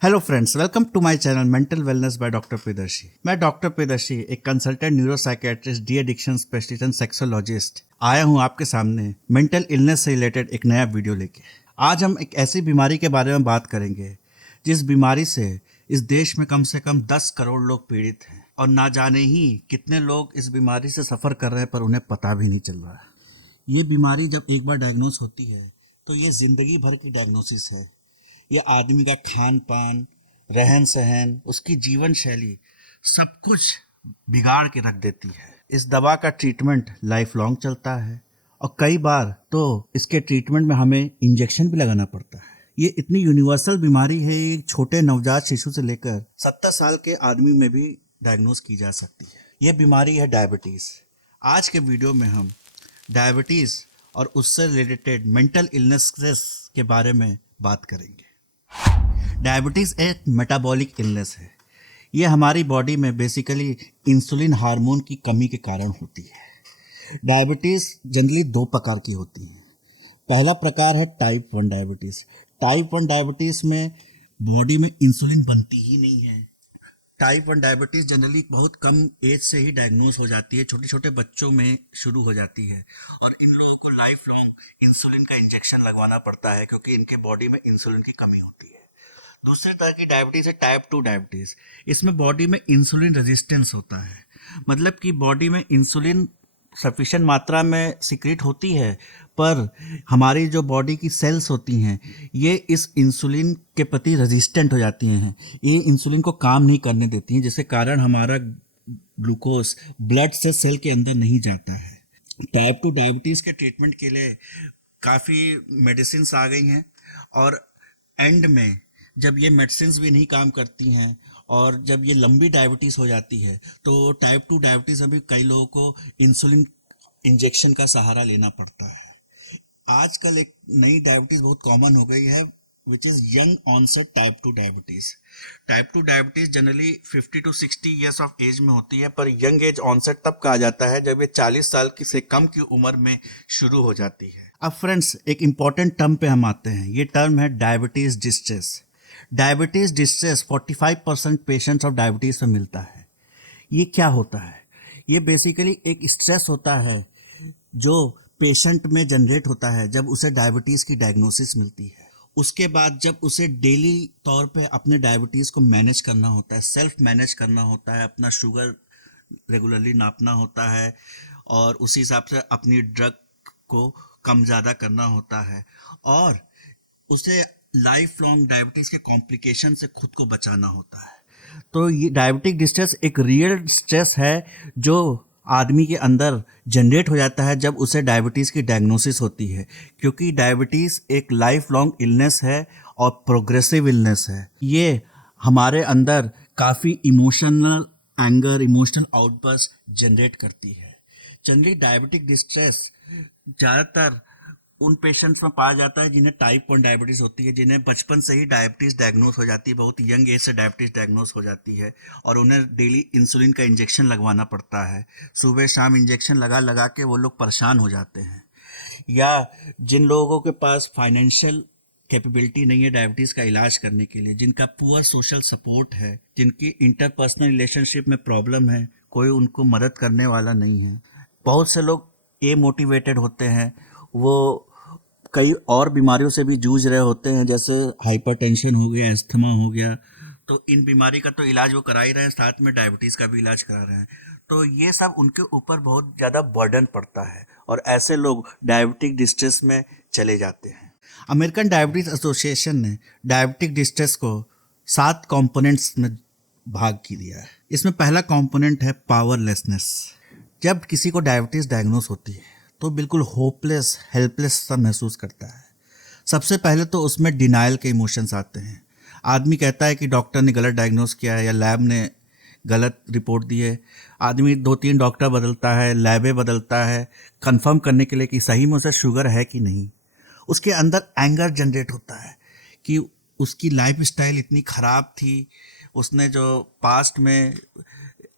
Hello friends, welcome to my channel mental wellness by doctor Priyadarshi. मैं doctor Priyadarshi, एक consultant neuropsychiatrist, de addiction specialist and sexologist, आया हूं आपके सामने मेंटल इलनेस से रिलेटेड एक नया वीडियो लेके। आज हम एक ऐसी बीमारी के बारे में बात करेंगे जिस बीमारी से इस देश में कम से कम 10 करोड़ लोग पीड़ित हैं और ना जाने ही कितने लोग इस बीमारी से सफ़र कर रहे हैं पर उन्हें पता भी नहीं चल रहा है। ये बीमारी जब एक बार डायग्नोस होती है तो ये ज़िंदगी भर की डायग्नोसिस है। ये आदमी का खान पान, रहन सहन, उसकी जीवन शैली सब कुछ बिगाड़ के रख देती है। इस दवा का ट्रीटमेंट लाइफ लॉन्ग चलता है और कई बार तो इसके ट्रीटमेंट में हमें इंजेक्शन भी लगाना पड़ता है। ये इतनी यूनिवर्सल बीमारी है, एक छोटे नवजात शिशु से लेकर 70 साल के आदमी में भी डायग्नोस की जा सकती है। ये बीमारी है डायबिटीज़। आज के वीडियो में हम डायबिटीज़ और उससे रिलेटेड मेंटल इलनेसेस के बारे में बात करेंगे। डायबिटीज़ एक मेटाबॉलिक इलनेस है। ये हमारी बॉडी में बेसिकली इंसुलिन हार्मोन की कमी के कारण होती है। डायबिटीज़ जनरली 2 प्रकार की होती हैं। पहला प्रकार है टाइप 1 डायबिटीज़। टाइप 1 डायबिटीज़ में बॉडी में इंसुलिन बनती ही नहीं है। टाइप 1 डायबिटीज़ जनरली बहुत कम एज से ही डायग्नोस हो जाती है, छोटे छोटे बच्चों में शुरू हो जाती है और इन लोगों को लाइफ लॉन्ग इंसुलिन का इंजेक्शन लगवाना पड़ता है क्योंकि इनके बॉडी में इंसुलिन की कमी होती है। दूसरी तरह की डायबिटीज़ है टाइप 2 डायबिटीज़। इसमें बॉडी में इंसुलिन रेजिस्टेंस होता है, मतलब कि बॉडी में इंसुलिन सफिशिएंट मात्रा में सिक्रेट होती है पर हमारी जो बॉडी की सेल्स होती हैं ये इस इंसुलिन के प्रति रेजिस्टेंट हो जाती हैं। ये इंसुलिन को काम नहीं करने देती हैं, जिसके कारण हमारा ग्लूकोज ब्लड से सेल के अंदर नहीं जाता है। टाइप 2 डायबिटीज़ के ट्रीटमेंट के लिए काफ़ी मेडिसिन आ गई हैं और एंड में जब ये मेडिसिन भी नहीं काम करती हैं और जब ये लंबी डायबिटीज़ हो जाती है तो टाइप 2 डायबिटीज़ में भी कई लोगों को इंसुलिन इंजेक्शन का सहारा लेना पड़ता है। आजकल एक नई डायबिटीज़ बहुत कॉमन हो गई है which is young onset type 2 diabetes. Type 2 diabetes generally 50 to 60 years of age में होती है पर यंग एज ऑनसेट तब कहा जाता है जब ये 40 साल की से कम की उम्र में शुरू हो जाती है। अब फ्रेंड्स, एक इम्पॉर्टेंट टर्म पे हम आते हैं। ये टर्म है diabetes distress. Diabetes distress 45% patients of diabetes में मिलता है। ये क्या होता है? ये बेसिकली एक स्ट्रेस होता है जो पेशेंट में जनरेट होता है जब उसे डायबिटीज़ की डायग्नोसिस मिलती है। उसके बाद जब उसे डेली तौर पे अपने डायबिटीज़ को मैनेज करना होता है, सेल्फ मैनेज करना होता है, अपना शुगर रेगुलरली नापना होता है और उसी हिसाब से अपनी ड्रग को कम ज़्यादा करना होता है और उसे लाइफ लॉन्ग डायबिटीज़ के कॉम्प्लिकेशन से खुद को बचाना होता है। तो ये डायबिटिक डिस्ट्रेस एक रियल स्ट्रेस है जो आदमी के अंदर जनरेट हो जाता है जब उसे डायबिटीज़ की डायग्नोसिस होती है, क्योंकि डायबिटीज़ एक लाइफ लॉन्ग इलनेस है और प्रोग्रेसिव इलनेस है। ये हमारे अंदर काफ़ी emotional anger, emotional outburst generate करती है। जनरली डायबिटिक डिस्ट्रेस ज़्यादातर उन पेशेंट्स में पाया जाता है जिन्हें टाइप 1 डायबिटीज़ होती है, जिन्हें बचपन से ही डायबिटीज़ डायग्नोस हो जाती है, बहुत यंग एज से डायबिटीज़ डायग्नोस हो जाती है और उन्हें डेली इंसुलिन का इंजेक्शन लगवाना पड़ता है। सुबह शाम इंजेक्शन लगा लगा के वो लोग परेशान हो जाते हैं। या जिन लोगों के पास फाइनेंशियल कैपेबिलिटी नहीं है डायबिटीज़ का इलाज करने के लिए, जिनका पुअर सोशल सपोर्ट है, जिनकी इंटरपर्सनल रिलेशनशिप में प्रॉब्लम है, कोई उनको मदद करने वाला नहीं है। बहुत से लोग ए मोटिवेटेड होते हैं, वो कई और बीमारियों से भी जूझ रहे होते हैं, जैसे हाइपरटेंशन हो गया, अस्थमा हो गया। तो इन बीमारी का तो इलाज वो करा ही रहे हैं, साथ में डायबिटीज़ का भी इलाज करा रहे हैं। तो ये सब उनके ऊपर बहुत ज़्यादा बर्डन पड़ता है और ऐसे लोग डायबिटिक डिस्ट्रेस में चले जाते हैं। अमेरिकन डायबिटीज़ एसोसिएशन ने डायबिटिक डिस्ट्रेस को 7 कंपोनेंट्स में भाग की दिया है। इसमें पहला कंपोनेंट है पावरलेसनेस। जब किसी को डायबिटीज़ डायग्नोस होती है तो बिल्कुल होपलेस, हेल्पलेस सा महसूस करता है। सबसे पहले तो उसमें डिनायल के इमोशंस आते हैं। आदमी कहता है कि डॉक्टर ने गलत डायग्नोस किया है या लैब ने गलत रिपोर्ट दी है। आदमी 2-3 डॉक्टर बदलता है, लैबें बदलता है कंफर्म करने के लिए कि सही में उसे शुगर है कि नहीं। उसके अंदर एंगर जनरेट होता है कि उसकी लाइफ स्टाइल इतनी ख़राब थी, उसने जो पास्ट में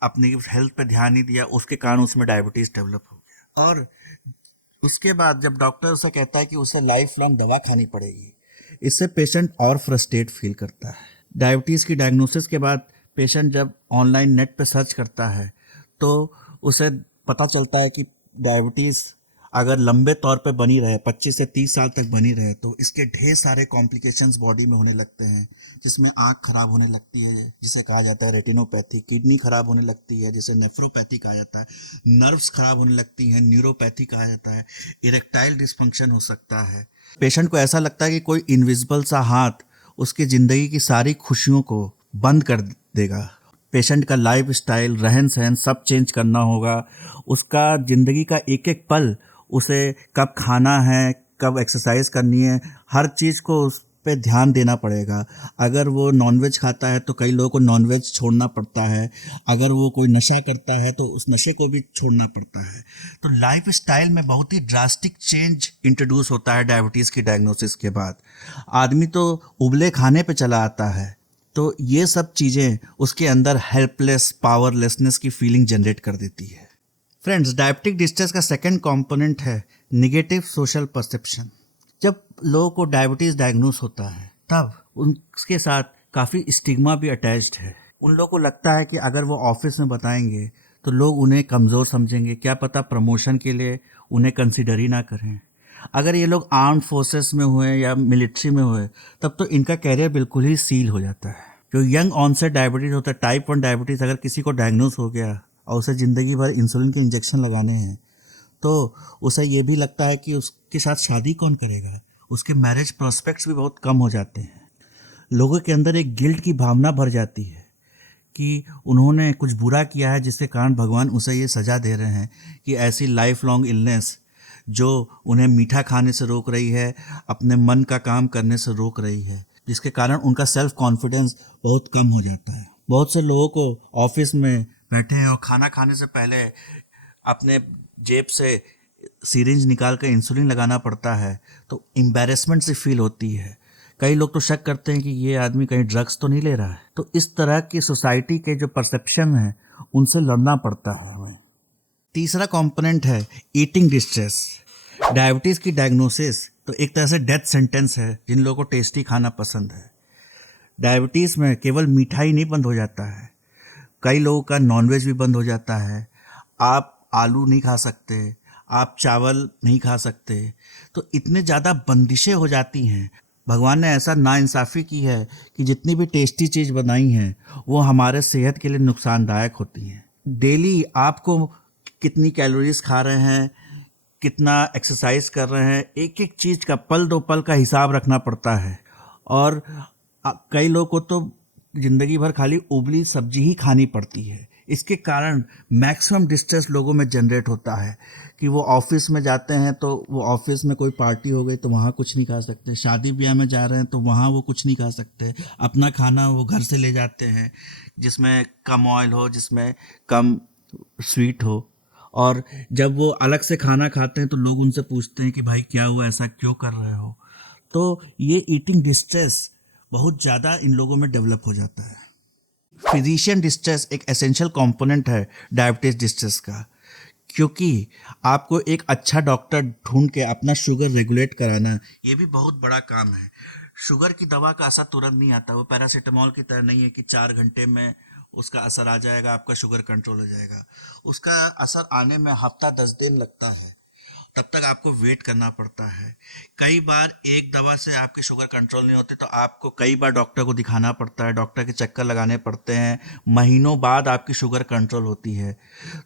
अपनी हेल्थ पे ध्यान नहीं दिया, उसके कारण उसमें डायबिटीज़ डेवलप हो गया। और उसके बाद जब डॉक्टर उसे कहता है कि उसे लाइफ लॉन्ग दवा खानी पड़ेगी, इससे पेशेंट और फ्रस्ट्रेट फील करता है। डायबिटीज़ की डायग्नोसिस के बाद पेशेंट जब ऑनलाइन नेट पे सर्च करता है तो उसे पता चलता है कि डायबिटीज़ अगर लंबे तौर पे बनी रहे 25 से 30 साल तक बनी रहे तो इसके ढेर सारे कॉम्प्लिकेशंस बॉडी में होने लगते हैं, जिसमें आँख खराब होने लगती है जिसे कहा जाता है रेटिनोपैथी, किडनी खराब होने लगती है जिसे नेफ्रोपैथी कहा जाता है, नर्व्स खराब होने लगती हैं न्यूरोपैथी कहा जाता है, इरेक्टाइल डिस्फंक्शन हो सकता है। पेशेंट को ऐसा लगता है कि कोई इनविजिबल सा हाथ उसकी ज़िंदगी की सारी खुशियों को बंद कर देगा। पेशेंट का लाइफ स्टाइल, रहन सहन सब चेंज करना होगा। उसका ज़िंदगी का एक एक पल, उसे कब खाना है, कब एक्सरसाइज करनी है, हर चीज़ को उस पे ध्यान देना पड़ेगा। अगर वो नॉनवेज खाता है तो कई लोगों को नॉनवेज छोड़ना पड़ता है, अगर वो कोई नशा करता है तो उस नशे को भी छोड़ना पड़ता है। तो लाइफ स्टाइल में बहुत ही ड्रास्टिक चेंज इंट्रोड्यूस होता है डायबिटीज़ की डायग्नोसिस के बाद। आदमी तो उबले खाने पे चला आता है, तो ये सब चीज़ें उसके अंदर हेल्पलेस, पावरलेसनेस की फीलिंग जनरेट कर देती है। फ्रेंड्स, डायबिटिक डिस्ट्रेस का सेकंड कंपोनेंट है निगेटिव सोशल परसेप्शन। जब लोगों को डायबिटीज़ डायग्नोस होता है तब उनके साथ काफ़ी स्टिग्मा भी अटैच्ड है। उन लोगों को लगता है कि अगर वो ऑफिस में बताएंगे तो लोग उन्हें कमज़ोर समझेंगे, क्या पता प्रमोशन के लिए उन्हें कंसिडर ही ना करें। अगर ये लोग आर्म फोर्सेस में हुए या मिलिट्री में हुए तब तो इनका कैरियर बिल्कुल ही सील हो जाता है। जो यंग ऑनसेट डायबिटीज़ होता है, टाइप 1 डायबिटीज़, अगर किसी को डायग्नोस हो गया और उसे ज़िंदगी भर इंसुलिन के इंजेक्शन लगाने हैं तो उसे ये भी लगता है कि उसके साथ शादी कौन करेगा। उसके मैरिज प्रोस्पेक्ट्स भी बहुत कम हो जाते हैं। लोगों के अंदर एक गिल्ट की भावना भर जाती है कि उन्होंने कुछ बुरा किया है जिसके कारण भगवान उसे ये सज़ा दे रहे हैं कि ऐसी लाइफ लॉन्ग इलनेस जो उन्हें मीठा खाने से रोक रही है, अपने मन का काम करने से रोक रही है, जिसके कारण उनका सेल्फ कॉन्फिडेंस बहुत कम हो जाता है। बहुत से लोगों को ऑफिस में बैठे हैं और खाना खाने से पहले अपने जेब से सिरिंज निकाल कर इंसुलिन लगाना पड़ता है तो एम्बैरेसमेंट सी फील होती है। कई लोग तो शक करते हैं कि ये आदमी कहीं ड्रग्स तो नहीं ले रहा है। तो इस तरह की सोसाइटी के जो परसेप्शन है उनसे लड़ना पड़ता है हमें। तीसरा कंपोनेंट है ईटिंग डिस्ट्रेस। डायबिटीज़ की डायग्नोसिस तो एक तरह से डेथ सेंटेंस है जिन लोगों को टेस्टी खाना पसंद है। डायबिटीज़ में केवल मिठाई नहीं बंद हो जाता है, कई लोगों का नॉनवेज भी बंद हो जाता है। आप आलू नहीं खा सकते, आप चावल नहीं खा सकते, तो इतने ज़्यादा बंदिशें हो जाती हैं। भगवान ने ऐसा नाइंसाफ़ी की है कि जितनी भी टेस्टी चीज़ बनाई हैं वो हमारे सेहत के लिए नुकसानदायक होती हैं। डेली आपको कितनी कैलोरीज खा रहे हैं, कितना एक्सरसाइज कर रहे हैं, एक एक चीज़ का पल दो पल का हिसाब रखना पड़ता है। और कई लोगों को तो ज़िंदगी भर खाली उबली सब्जी ही खानी पड़ती है। इसके कारण मैक्सिमम डिस्ट्रेस लोगों में जनरेट होता है कि वो ऑफिस में जाते हैं तो वो ऑफिस में कोई पार्टी हो गई तो वहाँ कुछ नहीं खा सकते, शादी ब्याह में जा रहे हैं तो वहाँ वो कुछ नहीं खा सकते, अपना खाना वो घर से ले जाते हैं जिसमें कम ऑयल हो, जिसमें कम स्वीट हो। और जब वो अलग से खाना खाते हैं तो लोग उनसे पूछते हैं कि भाई क्या हुआ, ऐसा क्यों कर रहे हो। तो ये ईटिंग डिस्ट्रेस बहुत ज़्यादा इन लोगों में डेवलप हो जाता है। फिजिशियन डिस्ट्रेस एक एसेंशियल कंपोनेंट है डायबिटीज डिस्ट्रेस का, क्योंकि आपको एक अच्छा डॉक्टर ढूंढ के अपना शुगर रेगुलेट कराना ये भी बहुत बड़ा काम है। शुगर की दवा का असर तुरंत नहीं आता, वो पैरासीटामॉल की तरह नहीं है कि 4 घंटे में उसका असर आ जाएगा, आपका शुगर कंट्रोल हो जाएगा। उसका असर आने में हफ्ता 10 दिन लगता है, तब तक आपको वेट करना पड़ता है। कई बार एक दवा से आपके शुगर कंट्रोल नहीं होते तो आपको कई बार डॉक्टर को दिखाना पड़ता है, डॉक्टर के चक्कर लगाने पड़ते हैं, महीनों बाद आपकी शुगर कंट्रोल होती है।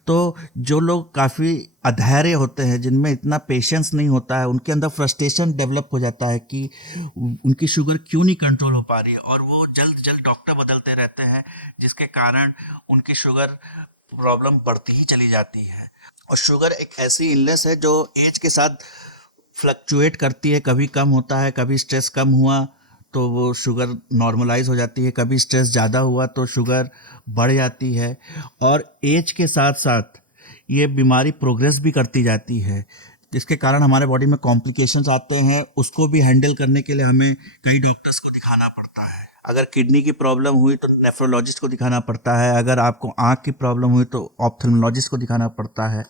तो जो लोग काफ़ी अधैर्य होते हैं, जिनमें इतना पेशेंस नहीं होता है, उनके अंदर फ्रस्ट्रेशन डेवलप हो जाता है कि उनकी शुगर क्यों नहीं कंट्रोल हो पा रही है, और वो जल्द जल्द डॉक्टर बदलते रहते हैं, जिसके कारण उनकी शुगर प्रॉब्लम बढ़ती ही चली जाती है। और शुगर एक ऐसी इलनेस है जो एज के साथ फ्लक्चुएट करती है, कभी कम होता है, कभी स्ट्रेस कम हुआ तो वो शुगर नॉर्मलाइज हो जाती है, कभी स्ट्रेस ज़्यादा हुआ तो शुगर बढ़ जाती है। और एज के साथ साथ ये बीमारी प्रोग्रेस भी करती जाती है, जिसके कारण हमारे बॉडी में कॉम्प्लिकेशंस आते हैं। उसको भी हैंडल करने के लिए हमें कई डॉक्टर्स को दिखाना पड़ता है। अगर किडनी की प्रॉब्लम हुई तो नेफ्रोलॉजिस्ट को दिखाना पड़ता है, अगर आपको आँख की प्रॉब्लम हुई तो ऑप्थेल्मोलॉजिस्ट को दिखाना पड़ता है।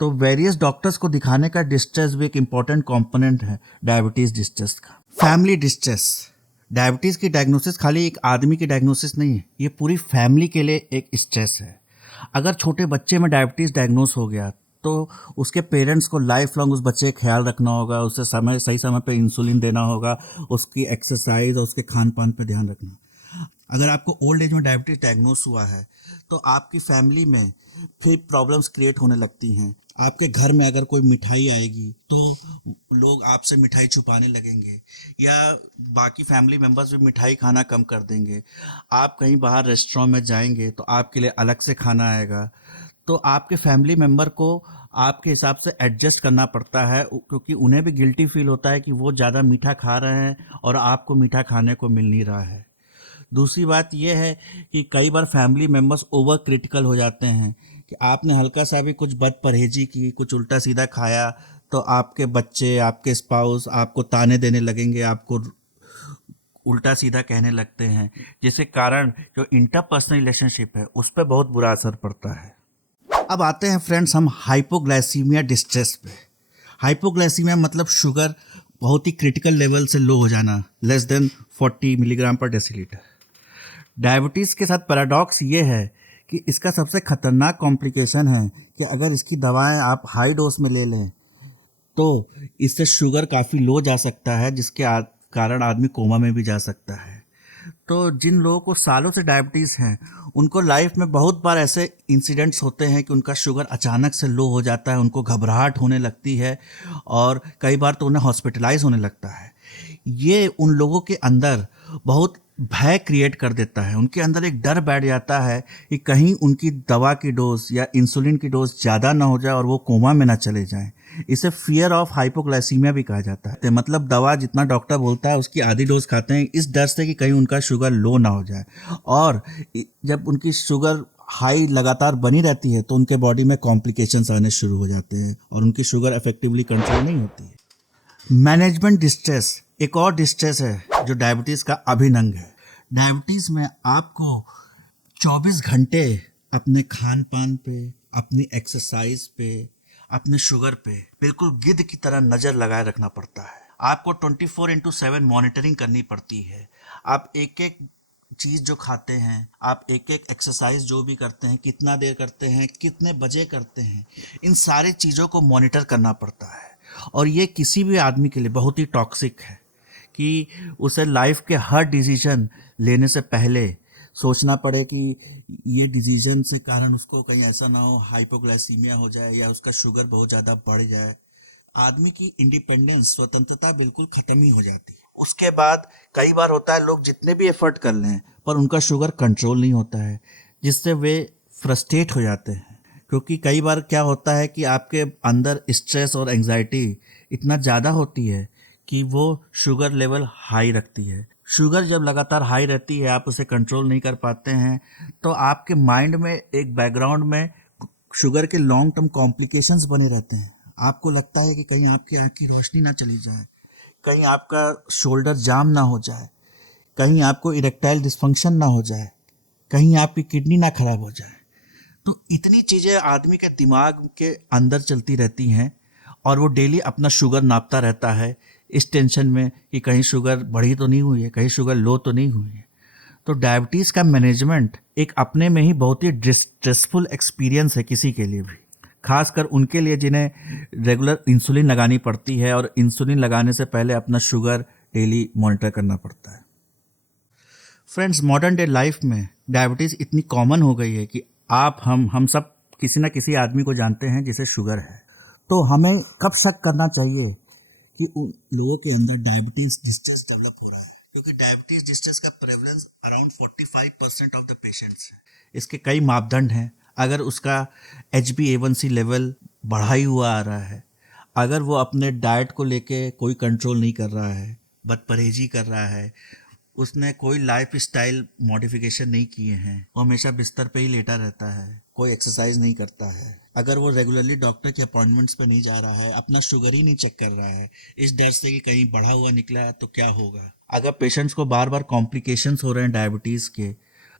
तो वेरियस डॉक्टर्स को दिखाने का डिस्ट्रेस भी एक इम्पॉर्टेंट कंपोनेंट है डायबिटीज़ डिस्ट्रेस का। फैमिली डिस्ट्रेस, डायबिटीज़ की डायग्नोसिस खाली एक आदमी की डायग्नोसिस नहीं है, ये पूरी फैमिली के लिए एक स्ट्रेस है। अगर छोटे बच्चे में डायबिटीज़ डायग्नोस हो गया तो उसके पेरेंट्स को लाइफ लॉन्ग उस बच्चे का ख्याल रखना होगा, उसे सही समय पे इंसुलिन देना होगा, उसकी एक्सरसाइज और उसके खान पान पे ध्यान रखना। अगर आपको ओल्ड एज में डायबिटीज़ डायग्नोस हुआ है तो आपकी फैमिली में फिर प्रॉब्लम्स क्रिएट होने लगती हैं। आपके घर में अगर कोई मिठाई आएगी तो लोग आपसे मिठाई छुपाने लगेंगे, या बाकी फैमिली मेम्बर्स भी मिठाई खाना कम कर देंगे। आप कहीं बाहर रेस्टोरेंट में जाएंगे तो आपके लिए अलग से खाना आएगा। तो आपके फैमिली मेम्बर को आपके हिसाब से एडजस्ट करना पड़ता है, क्योंकि उन्हें भी गिल्टी फील होता है कि वो ज़्यादा मीठा खा रहे हैं और आपको मीठा खाने को मिल नहीं रहा है। दूसरी बात यह है कि कई बार फैमिली मेम्बर्स ओवर क्रिटिकल हो जाते हैं कि आपने हल्का सा भी कुछ बद परहेजी की, कुछ उल्टा सीधा खाया, तो आपके बच्चे, आपके स्पाउस आपको ताने देने लगेंगे, आपको उल्टा सीधा कहने लगते हैं, जिसके कारण जो इंटरपर्सनल रिलेशनशिप है उस पर बहुत बुरा असर पड़ता है। अब आते हैं फ्रेंड्स हम हाइपोग्लाइसीमिया डिस्ट्रेस पे। हाइपोग्लाइसीमिया मतलब शुगर बहुत ही क्रिटिकल लेवल से लो हो जाना, लेस देन 40 मिलीग्राम पर डेसीलीटर। डायबिटीज़ के साथ पैराडॉक्स ये है कि इसका सबसे खतरनाक कॉम्प्लिकेशन है कि अगर इसकी दवाएं आप हाई डोज में ले लें तो इससे शुगर काफ़ी लो जा सकता है, जिसके कारण आदमी कोमा में भी जा सकता है। तो जिन लोगों को सालों से डायबिटीज़ हैं उनको लाइफ में बहुत बार ऐसे इंसिडेंट्स होते हैं कि उनका शुगर अचानक से लो हो जाता है, उनको घबराहट होने लगती है और कई बार तो उन्हें हॉस्पिटलाइज होने लगता है। ये उन लोगों के अंदर बहुत भय क्रिएट कर देता है, उनके अंदर एक डर बैठ जाता है कि कहीं उनकी दवा की डोज या इंसुलिन की डोज ज़्यादा ना हो जाए और वो कोमा में ना चले जाएं। इसे फियर ऑफ हाइपोग्लाइसीमिया भी कहा जाता है, मतलब दवा जितना डॉक्टर बोलता है उसकी आधी डोज खाते हैं इस डर से कि कहीं उनका शुगर लो ना हो जाए। और जब उनकी शुगर हाई लगातार बनी रहती है तो उनके बॉडी में कॉम्प्लिकेशंस आने शुरू हो जाते हैं और उनकी शुगर इफेक्टिवली कंट्रोल नहीं होती है। मैनेजमेंट डिस्ट्रेस एक और डिस्ट्रेस है जो डायबिटीज़ का अभिन्न अंग है। डायबिटीज़ में आपको 24 घंटे अपने खान पान पे, अपनी एक्सरसाइज पे, अपने शुगर पे बिल्कुल गिद्ध की तरह नज़र लगाए रखना पड़ता है। आपको 24/7 मॉनिटरिंग करनी पड़ती है। आप एक एक चीज़ जो खाते हैं, आप एक एक एक्सरसाइज जो भी करते हैं, कितना देर करते हैं, कितने बजे करते हैं, इन सारी चीज़ों को मॉनिटर करना पड़ता है। और ये किसी भी आदमी के लिए बहुत ही टॉक्सिक है कि उसे लाइफ के हर डिसीजन लेने से पहले सोचना पड़े कि ये डिसीजन से कारण उसको कहीं ऐसा ना हो हाइपोग्लाइसीमिया हो जाए या उसका शुगर बहुत ज़्यादा बढ़ जाए। आदमी की इंडिपेंडेंस, स्वतंत्रता बिल्कुल ख़त्म ही हो जाती है। उसके बाद कई बार होता है लोग जितने भी एफर्ट कर लें पर उनका शुगर कंट्रोल नहीं होता है, जिससे वे फ्रस्ट्रेट हो जाते हैं। क्योंकि कई बार क्या होता है कि आपके अंदर स्ट्रेस और एंजाइटी इतना ज़्यादा होती है कि वो शुगर लेवल हाई रखती है। शुगर जब लगातार हाई रहती है, आप उसे कंट्रोल नहीं कर पाते हैं, तो आपके माइंड में एक बैकग्राउंड में शुगर के लॉन्ग टर्म कॉम्प्लिकेशंस बने रहते हैं। आपको लगता है कि कहीं आपकी आँख की रोशनी ना चली जाए, कहीं आपका शोल्डर जाम ना हो जाए, कहीं आपको इरेक्टाइल डिस्फंक्शन ना हो जाए, कहीं आपकी किडनी ना खराब हो जाए। तो इतनी चीज़ें आदमी के दिमाग के अंदर चलती रहती हैं और वो डेली अपना शुगर नापता रहता है इस टेंशन में कि कहीं शुगर बढ़ी तो नहीं हुई है, कहीं शुगर लो तो नहीं हुई है। तो डायबिटीज़ का मैनेजमेंट एक अपने में ही बहुत ही स्ट्रेसफुल एक्सपीरियंस है किसी के लिए भी, खासकर उनके लिए जिन्हें रेगुलर इंसुलिन लगानी पड़ती है और इंसुलिन लगाने से पहले अपना शुगर डेली मॉनिटर करना पड़ता है। फ्रेंड्स, मॉडर्न डे लाइफ में डायबिटीज़ इतनी कॉमन हो गई है कि आप हम सब किसी ना किसी आदमी को जानते हैं जिसे शुगर है। तो हमें कब शक करना चाहिए कि उन लोगों के अंदर डायबिटीज़ डिस्ट्रेस डेवलप हो रहा है, क्योंकि डायबिटीज़ डिस्ट्रेस का prevalence around 45% of the patients है। इसके कई मापदंड हैं। अगर उसका HbA1c लेवल बढ़ा ही हुआ आ रहा है, अगर वो अपने डाइट को लेके कोई कंट्रोल नहीं कर रहा है, बदपरहेजी कर रहा है, उसने कोई लाइफ स्टाइल मॉडिफिकेशन नहीं किए हैं, वो हमेशा बिस्तर पे ही लेटा रहता है, कोई एक्सरसाइज नहीं करता है, अगर वो रेगुलरली डॉक्टर के अपॉइंटमेंट्स पे नहीं जा रहा है, अपना शुगर ही नहीं चेक कर रहा है इस डर से कि कहीं बढ़ा हुआ निकला है तो क्या होगा, अगर पेशेंट्स को बार बार कॉम्प्लिकेशंस हो रहे हैं डायबिटीज़ के,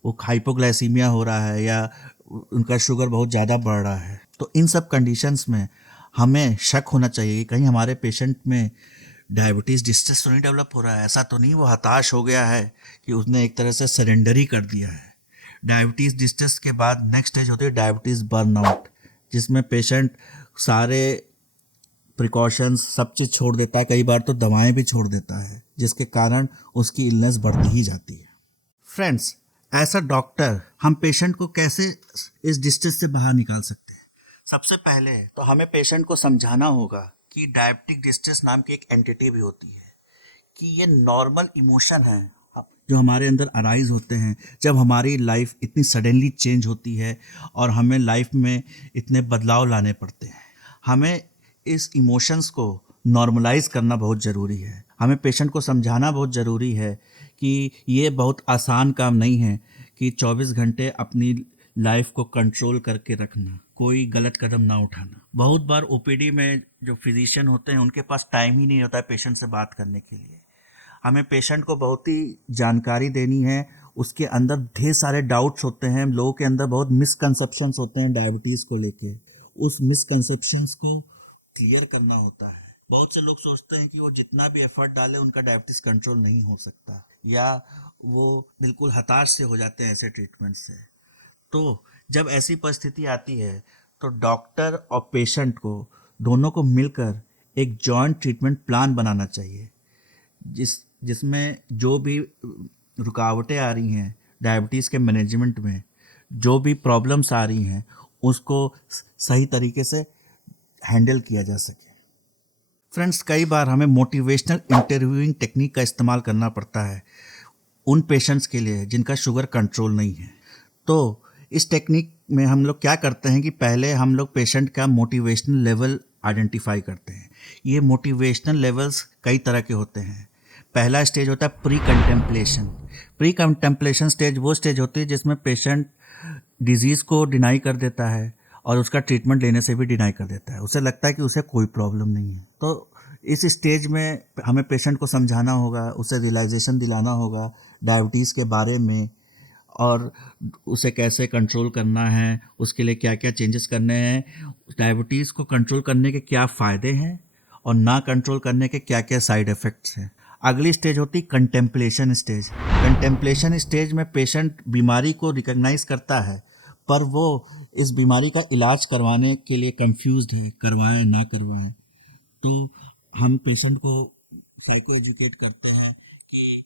वो हाइपोग्लाइसीमिया हो रहा है या उनका शुगर बहुत ज़्यादा बढ़ रहा है, तो इन सब कंडीशंस में हमें शक होना चाहिए कि कहीं हमारे पेशेंट में डायबिटीज़ डिस्ट्रेस तो नहीं डेवलप हो रहा है, ऐसा तो नहीं वो हताश हो गया है कि उसने एक तरह से सरेंडर ही कर दिया है। डायबिटीज़ डिस्ट्रेस के बाद नेक्स्ट स्टेज होती है डायबिटीज़ बर्नआउट, जिसमें पेशेंट सारे प्रिकॉशंस सब चीज़ छोड़ देता है, कई बार तो दवाएं भी छोड़ देता है, जिसके कारण उसकी इलनेस बढ़ती ही जाती है। फ्रेंड्स, ऐसा डॉक्टर हम पेशेंट को कैसे इस डिस्ट्रेस से बाहर निकाल सकते हैं? सबसे पहले तो हमें पेशेंट को समझाना होगा कि डायबिटिक डिस्ट्रेस नाम की एक एंटिटी भी होती है, कि ये नॉर्मल इमोशन है जो हमारे अंदर अराइज होते हैं जब हमारी लाइफ इतनी सडनली चेंज होती है और हमें लाइफ में इतने बदलाव लाने पड़ते हैं। हमें इस इमोशंस को नॉर्मलाइज करना बहुत ज़रूरी है। हमें पेशेंट को समझाना बहुत ज़रूरी है कि ये बहुत आसान काम नहीं है कि 24 घंटे अपनी लाइफ को कंट्रोल करके रखना, कोई गलत कदम ना उठाना। बहुत बार ओपीडी में जो फिजिशियन होते हैं उनके पास टाइम ही नहीं होता है पेशेंट से बात करने के लिए। हमें पेशेंट को बहुत ही जानकारी देनी है, उसके अंदर ढेर सारे डाउट्स होते हैं, लोगों के अंदर बहुत मिसकंसेप्शंस होते हैं डायबिटीज़ को लेके, उस मिसकंसेप्शंस को क्लियर करना होता है। बहुत से लोग सोचते हैं कि वो जितना भी एफर्ट डाले उनका डायबिटीज़ कंट्रोल नहीं हो सकता, या वो बिल्कुल हताश से हो जाते हैं ऐसे ट्रीटमेंट से। तो जब ऐसी परिस्थिति आती है तो डॉक्टर और पेशेंट को दोनों को मिलकर एक जॉइंट ट्रीटमेंट प्लान बनाना चाहिए, जिसमें जो भी रुकावटें आ रही हैं डायबिटीज़ के मैनेजमेंट में, जो भी प्रॉब्लम्स आ रही हैं उसको सही तरीके से हैंडल किया जा सके। फ्रेंड्स, कई बार हमें मोटिवेशनल इंटरव्यूइंग टेक्निक का इस्तेमाल करना पड़ता है उन पेशेंट्स के लिए जिनका शुगर कंट्रोल नहीं है। तो इस टेक्निक में हम लोग क्या करते हैं कि पहले हम लोग पेशेंट का मोटिवेशनल लेवल आइडेंटिफाई करते हैं। ये मोटिवेशनल लेवल्स कई तरह के होते हैं। पहला स्टेज होता है pre contemplation. Pre contemplation stage वो स्टेज होती है जिसमें पेशेंट डिजीज़ को डिनाई कर देता है और उसका ट्रीटमेंट लेने से भी डिनाई कर देता है। उसे लगता है कि उसे कोई प्रॉब्लम नहीं है। तो इस स्टेज में हमें पेशेंट को समझाना होगा, उसे रियलाइजेशन दिलाना होगा डायबिटीज़ के बारे में और उसे कैसे कंट्रोल करना है, उसके लिए क्या क्या चेंजेस करने हैं, डायबिटीज़ को कंट्रोल करने के क्या फ़ायदे हैं और ना कंट्रोल करने के क्या क्या साइड इफ़ेक्ट्स हैं। अगली स्टेज होती कंटेम्पलेशन स्टेज। कंटेम्पलेशन स्टेज में पेशेंट बीमारी को रिकग्नाइज करता है, पर वो इस बीमारी का इलाज करवाने के लिए कंफ्यूज्ड है, करवाएं ना करवाएं। तो हम पेशेंट को साइको एजुकेट करते हैं कि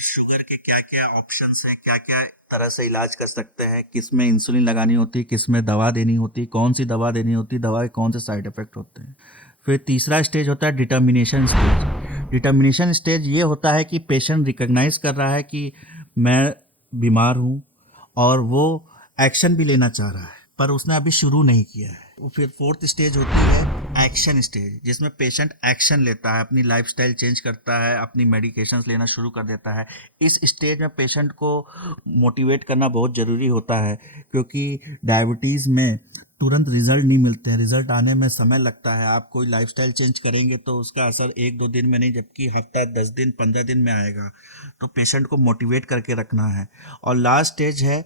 शुगर के क्या क्या ऑप्शंस हैं, क्या क्या तरह से इलाज कर सकते हैं, किस में इंसुलिन लगानी होती है, किस में दवा देनी होती है, कौन सी दवा देनी होती है, दवा के कौन से साइड इफ़ेक्ट होते हैं। फिर तीसरा स्टेज होता है डिटर्मिनेशन स्टेज। डिटर्मिनेशन स्टेज ये होता है कि पेशेंट रिकग्नाइज कर रहा है कि मैं बीमार हूँ और वो एक्शन भी लेना चाह रहा है, पर उसने अभी शुरू नहीं किया है। फिर फोर्थ स्टेज होती है एक्शन स्टेज, जिसमें पेशेंट एक्शन लेता है, अपनी लाइफस्टाइल चेंज करता है, अपनी मेडिकेशंस लेना शुरू कर देता है। इस स्टेज में पेशेंट को मोटिवेट करना बहुत ज़रूरी होता है, क्योंकि डायबिटीज़ में तुरंत रिजल्ट नहीं मिलते हैं, रिजल्ट आने में समय लगता है। आप कोई लाइफस्टाइल चेंज करेंगे तो उसका असर 1-2 दिन में नहीं, जबकि हफ्ता 10 दिन 15 दिन में आएगा। तो पेशेंट को मोटिवेट करके रखना है। और लास्ट स्टेज है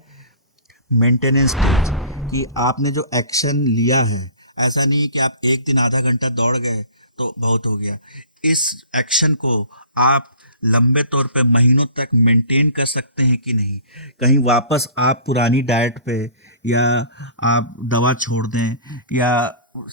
मेंटेनेंस स्टेज, कि आपने जो एक्शन लिया है, ऐसा नहीं है कि आप एक दिन आधा घंटा दौड़ गए तो बहुत हो गया। इस एक्शन को आप लंबे तौर पे महीनों तक मेंटेन कर सकते हैं कि नहीं, कहीं वापस आप पुरानी डाइट पे या आप दवा छोड़ दें या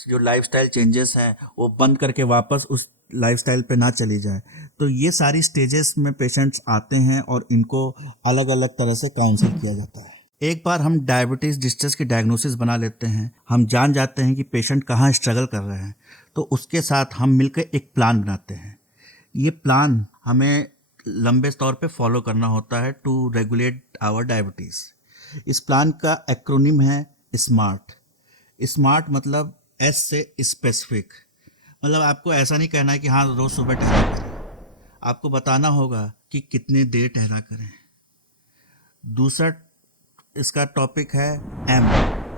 जो लाइफस्टाइल चेंजेस हैं वो बंद करके वापस उस लाइफस्टाइल पे ना चली जाए। तो ये सारी स्टेजेस में पेशेंट्स आते हैं और इनको अलग अलग तरह से काउंसिल किया जाता है। एक बार हम डायबिटीज़ डिस्ट्रेस की डायग्नोसिस बना लेते हैं, हम जान जाते हैं कि पेशेंट कहाँ स्ट्रगल कर रहे हैं, तो उसके साथ हम मिलकर एक प्लान बनाते हैं। ये प्लान हमें लंबे तौर पे फॉलो करना होता है टू रेगुलेट आवर डायबिटीज़। इस प्लान का एक्रोनिम है स्मार्ट। स्मार्ट मतलब एस से स्पेसिफिक, मतलब आपको ऐसा नहीं कहना है कि हाँ रोज़ सुबह टहला करें, आपको बताना होगा कि कितने देर टहला करें। दूसरा इसका टॉपिक है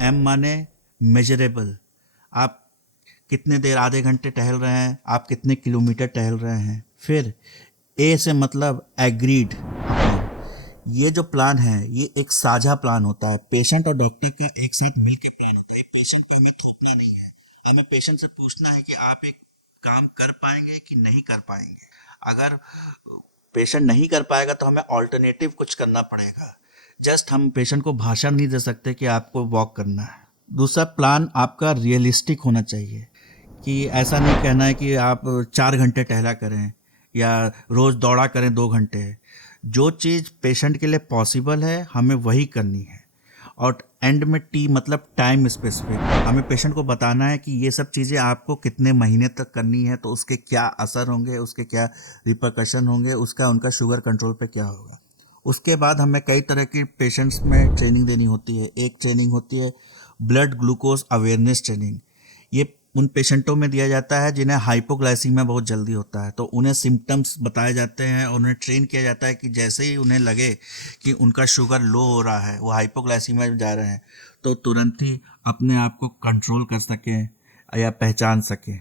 एम माने मेजरेबल, आप कितने देर, आधे घंटे टहल रहे हैं, आप कितने किलोमीटर टहल रहे हैं। फिर ए से मतलब एग्रीड। ये जो प्लान है ये एक साझा प्लान होता है, पेशेंट और डॉक्टर का एक साथ मिलकर प्लान होता है। पेशेंट पे हमें थोपना नहीं है, हमें पेशेंट से पूछना है कि आप एक काम कर पाएंगे कि नहीं कर पाएंगे। अगर पेशेंट नहीं कर पाएगा तो हमें ऑल्टरनेटिव कुछ करना पड़ेगा। जस्ट हम पेशेंट को भाषण नहीं दे सकते कि आपको वॉक करना है। दूसरा, प्लान आपका रियलिस्टिक होना चाहिए कि ऐसा नहीं कहना है कि आप 4 घंटे टहला करें या रोज़ दौड़ा करें 2 घंटे। जो चीज़ पेशेंट के लिए पॉसिबल है हमें वही करनी है। और एंड में टी मतलब टाइम स्पेसिफिक, हमें पेशेंट को बताना है कि ये सब चीज़ें आपको कितने महीने तक करनी है, तो उसके क्या असर होंगे, उसके क्या रिपरकशन होंगे, उसका उनका शुगर कंट्रोल पे क्या होगा। उसके बाद हमें कई तरह की पेशेंट्स में ट्रेनिंग देनी होती है। एक ट्रेनिंग होती है ब्लड ग्लूकोज अवेयरनेस ट्रेनिंग। ये उन पेशेंटों में दिया जाता है जिन्हें हाइपोग्लाइसीमिया बहुत जल्दी होता है, तो उन्हें सिम्टम्स बताए जाते हैं और उन्हें ट्रेन किया जाता है कि जैसे ही उन्हें लगे कि उनका शुगर लो हो रहा है, वो हाइपोग्लाइसीमिया में जा रहे हैं, तो तुरंत ही अपने आप को कंट्रोल कर सकें या पहचान सकें।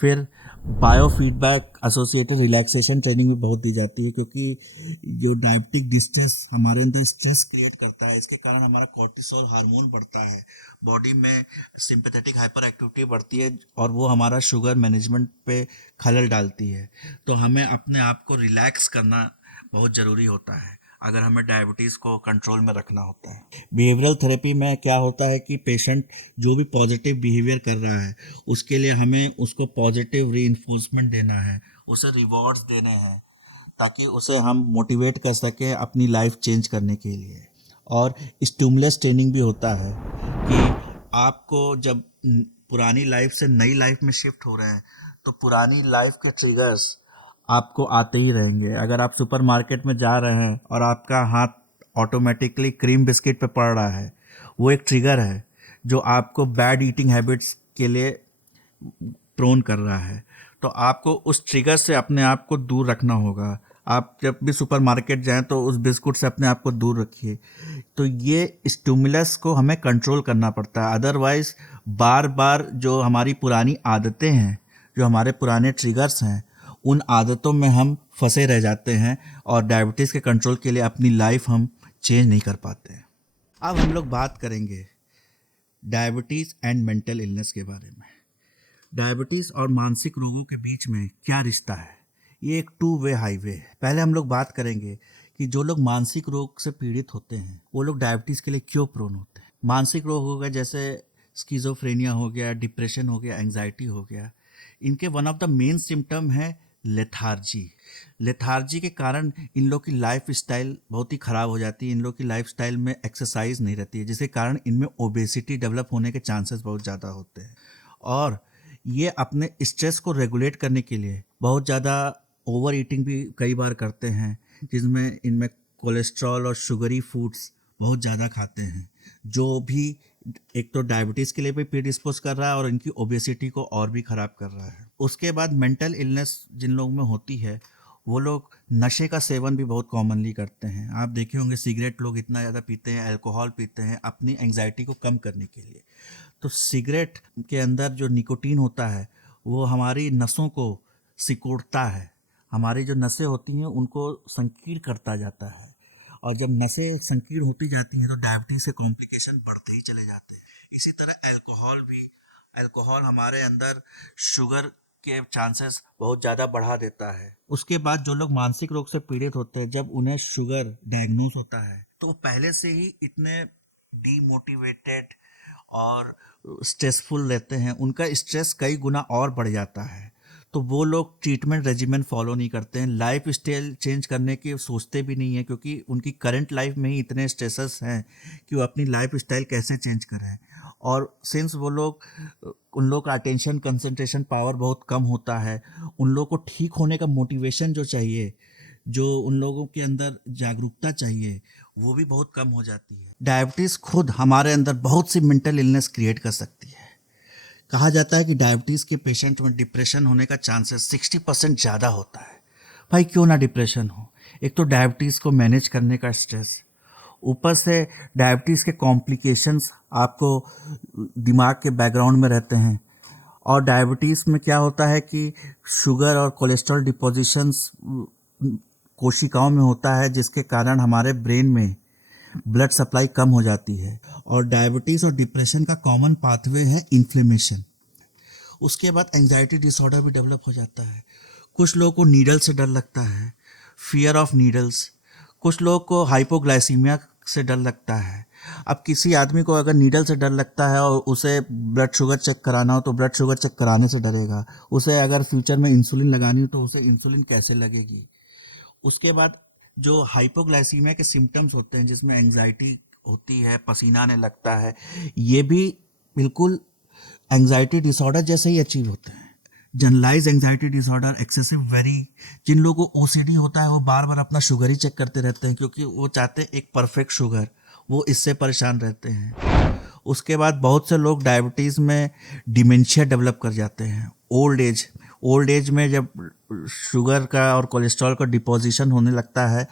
फिर bio feedback associated relaxation training भी बहुत दी जाती है, क्योंकि जो डायबिटिक डिस्ट्रेस हमारे अंदर स्ट्रेस क्रिएट करता है, इसके कारण हमारा कॉर्टिसोल हार्मोन बढ़ता है, बॉडी में सिंपैथेटिक हाइपर एक्टिविटी बढ़ती है और वो हमारा शुगर मैनेजमेंट पे खलल डालती है। तो हमें अपने आप को रिलैक्स करना बहुत ज़रूरी होता है अगर हमें डायबिटीज़ को कंट्रोल में रखना होता है। बिहेवियरल थेरेपी में क्या होता है कि पेशेंट जो भी पॉजिटिव बिहेवियर कर रहा है उसके लिए हमें उसको पॉजिटिव रीइंफोर्समेंट देना है, उसे रिवॉर्ड्स देने हैं, ताकि उसे हम मोटिवेट कर सकें अपनी लाइफ चेंज करने के लिए। और स्टिमुलस ट्रेनिंग भी होता है कि आपको जब पुरानी लाइफ से नई लाइफ में शिफ्ट हो रहे हैं तो पुरानी लाइफ के ट्रिगर्स आपको आते ही रहेंगे। अगर आप सुपरमार्केट में जा रहे हैं और आपका हाथ ऑटोमेटिकली क्रीम बिस्किट पे पड़ रहा है, वो एक ट्रिगर है जो आपको बैड ईटिंग हैबिट्स के लिए प्रोन कर रहा है। तो आपको उस ट्रिगर से अपने आप को दूर रखना होगा। आप जब भी सुपरमार्केट जाएं तो उस बिस्कुट से अपने आप को दूर रखिए। तो ये स्टिमुलस को हमें कंट्रोल करना पड़ता है, अदरवाइज बार बार जो हमारी पुरानी आदतें हैं, जो हमारे पुराने ट्रिगर्स हैं, उन आदतों में हम फंसे रह जाते हैं और डायबिटीज़ के कंट्रोल के लिए अपनी लाइफ हम चेंज नहीं कर पाते हैं। अब हम लोग बात करेंगे डायबिटीज़ एंड मेंटल इलनेस के बारे में। डायबिटीज़ और मानसिक रोगों के बीच में क्या रिश्ता है? ये एक टू वे हाईवे है। पहले हम लोग बात करेंगे कि जो लोग मानसिक रोग से पीड़ित होते हैं वो लोग डायबिटीज़ के लिए क्यों प्रोन होते हैं। मानसिक रोग हो गए जैसे स्किज़ोफ्रेनिया हो गया, डिप्रेशन हो गया, एंग्जाइटी हो गया। इनके one of the main symptom है लेथार्जी। लेथार्जी के कारण इन लोग की लाइफ स्टाइल बहुत ही ख़राब हो जाती है। इन लोग की लाइफ स्टाइल में एक्सरसाइज नहीं रहती है, जिसके कारण इनमें ओबेसिटी डेवलप होने के चांसेस बहुत ज़्यादा होते हैं। और ये अपने स्ट्रेस को रेगुलेट करने के लिए बहुत ज़्यादा ओवर ईटिंग भी कई बार करते हैं, जिसमें इनमें कोलेस्ट्रॉल और शुगरी फूड्स बहुत ज़्यादा खाते हैं, जो भी एक तो डायबिटीज़ के लिए भी प्रीडिस्पोज कर रहा है और इनकी ओबेसिटी को और भी ख़राब कर रहा है। उसके बाद मेंटल इलनेस जिन लोगों में होती है वो लोग नशे का सेवन भी बहुत कॉमनली करते हैं। आप देखे होंगे सिगरेट लोग इतना ज़्यादा पीते हैं, अल्कोहल पीते हैं अपनी एंग्जाइटी को कम करने के लिए। तो सिगरेट के अंदर जो निकोटीन होता है वो हमारी नसों को सिकोड़ता है, हमारी जो नसें होती हैं उनको संकीर्ण करता जाता है, और जब नसें संकीर्ण होती जाती हैं तो डायबिटीज़ के कॉम्प्लिकेशन बढ़ते ही चले जाते हैं। इसी तरह अल्कोहल हमारे अंदर शुगर के चांसेस बहुत ज़्यादा बढ़ा देता है। उसके बाद जो लोग मानसिक रोग से पीड़ित होते हैं, जब उन्हें शुगर डायग्नोज होता है तो वो पहले से ही इतने डीमोटिवेटेड और स्ट्रेसफुल रहते हैं, उनका स्ट्रेस कई गुना और बढ़ जाता है। तो वो लोग ट्रीटमेंट रेजिमेंट फॉलो नहीं करते हैं, लाइफ स्टाइल चेंज करने की सोचते भी नहीं हैं, क्योंकि उनकी करंट लाइफ में ही इतने स्ट्रेसेस हैं कि वो अपनी लाइफ स्टाइल कैसे चेंज करें। और सिंस वो लोग उन लोग का अटेंशन कंसंट्रेशन पावर बहुत कम होता है, उन लोगों को ठीक होने का मोटिवेशन जो चाहिए, जो उन लोगों के अंदर जागरूकता चाहिए, वो भी बहुत कम हो जाती है। डायबिटीज़ खुद हमारे अंदर बहुत सी मेंटल इलनेस क्रिएट कर सकती है। कहा जाता है कि डायबिटीज़ के पेशेंट में डिप्रेशन होने का चांसेस 60% ज़्यादा होता है। भाई क्यों ना डिप्रेशन हो, एक तो डायबिटीज़ को मैनेज करने का स्ट्रेस, ऊपर से डायबिटीज़ के कॉम्प्लिकेशंस आपको दिमाग के बैकग्राउंड में रहते हैं। और डायबिटीज़ में क्या होता है कि शुगर और कोलेस्ट्रॉल डिपोजिशंस कोशिकाओं में होता है, जिसके कारण हमारे ब्रेन में ब्लड सप्लाई कम हो जाती है। और डायबिटीज़ और डिप्रेशन का कॉमन पाथवे है इन्फ्लेमेशन। उसके बाद एंजाइटी डिसऑर्डर भी डेवलप हो जाता है। कुछ लोगों को नीडल से डर लगता है, फियर ऑफ नीडल्स। कुछ लोगों को हाइपोग्लाइसीमिया से डर लगता है। अब किसी आदमी को अगर नीडल से डर लगता है और उसे ब्लड शुगर चेक कराना हो तो ब्लड शुगर चेक कराने से डरेगा। उसे अगर फ्यूचर में इंसुलिन लगानी हो तो उसे इंसुलिन कैसे लगेगी। उसके बाद जो हाइपोग्लाइसीमिया के सिम्टम्स होते हैं जिसमें एंजाइटी होती है, पसीना आने लगता है, ये भी बिल्कुल एंजाइटी डिसऑर्डर जैसे ही अचीव होते हैं। Generalize anxiety disorder, excessive worry, जिन लोगों को ओसीडी होता है वो बार बार अपना शुगर ही चेक करते रहते हैं क्योंकि वो चाहते हैं एक परफेक्ट शुगर, वो इससे परेशान रहते हैं। उसके बाद बहुत से लोग डायबिटीज़ में डिमेंशिया डेवलप कर जाते हैं। ओल्ड एज में जब शुगर का और कोलेस्ट्रॉल का डिपोजिशन होने लगता है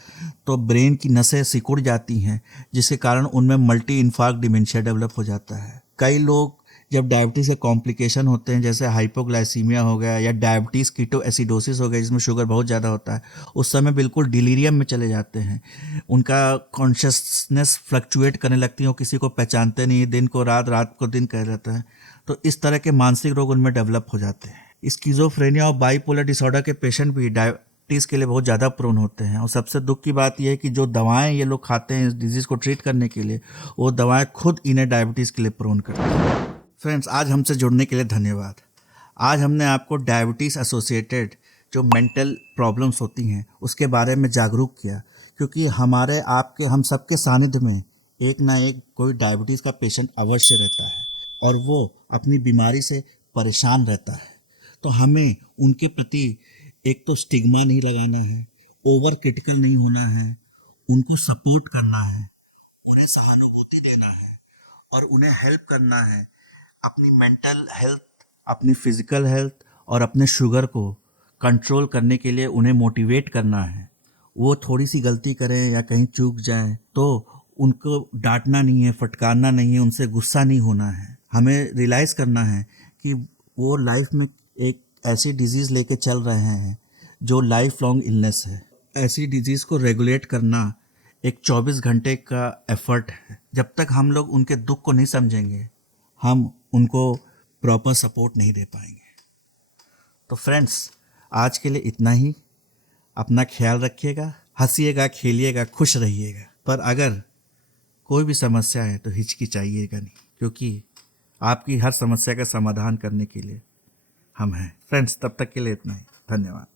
तो ब्रेन की नसें सिकुड़ जाती हैं जिसके कारण उनमें मल्टी इन्फार्क्ट डिमेंशिया डेवलप हो जाता है। कई लोग जब डायबिटीज़ के कॉम्प्लिकेशन होते हैं जैसे हाइपोग्लाइसीमिया हो गया या डायबिटीज़ कीटो एसिडोसिस हो गया जिसमें शुगर बहुत ज़्यादा होता है, उस समय बिल्कुल डिलीरियम में चले जाते हैं। उनका कॉन्शियसनेस फ्लक्चुएट करने लगती है, वो किसी को पहचानते नहीं, दिन को रात, रात को दिन कह रहते हैं। तो इस तरह के मानसिक रोग उनमें डेवलप हो जाते हैं। स्किज़ोफ्रेनिया और बाइपोलर डिसऑर्डर के पेशेंट भी डायबिटीज़ के लिए बहुत ज़्यादा प्रोन होते हैं। और सबसे दुख की बात यह है कि जो दवाएं ये लोग खाते हैं इस डिजीज़ को ट्रीट करने के लिए, वो दवाएं खुद इन्हें डायबिटीज़ के लिए प्रोन करती हैं। फ्रेंड्स, आज हमसे जुड़ने के लिए धन्यवाद। आज हमने आपको डायबिटीज़ एसोसिएटेड जो मेंटल प्रॉब्लम्स होती हैं उसके बारे में जागरूक किया, क्योंकि हमारे आपके हम सबके सानिध्य में एक ना एक कोई डायबिटीज़ का पेशेंट अवश्य रहता है और वो अपनी बीमारी से परेशान रहता है। तो हमें उनके प्रति एक तो स्टिग्मा नहीं लगाना है, ओवर क्रिटिकल नहीं होना है, उनको सपोर्ट करना है, उन्हें सहानुभूति देना है और उन्हें हेल्प करना है अपनी मेंटल हेल्थ, अपनी फिजिकल हेल्थ और अपने शुगर को कंट्रोल करने के लिए उन्हें मोटिवेट करना है। वो थोड़ी सी गलती करें या कहीं चूक जाएं तो उनको डांटना नहीं है, फटकारना नहीं है, उनसे गुस्सा नहीं होना है। हमें रियलाइज़ करना है कि वो लाइफ में एक ऐसी डिजीज़ लेके चल रहे हैं जो लाइफ लॉन्ग इलनेस है। ऐसी डिजीज़ को रेगुलेट करना एक 24 घंटे का एफर्ट है। जब तक हम लोग उनके दुख को नहीं समझेंगे हम उनको प्रॉपर सपोर्ट नहीं दे पाएंगे। तो फ्रेंड्स, आज के लिए इतना ही। अपना ख्याल रखिएगा, हंसिएगा, खेलिएगा, खुश रहिएगा। पर अगर कोई भी समस्या है तो हिचकिचाइएगा नहीं, क्योंकि आपकी हर समस्या का समाधान करने के लिए हम हैं। फ्रेंड्स, तब तक के लिए इतना ही। धन्यवाद।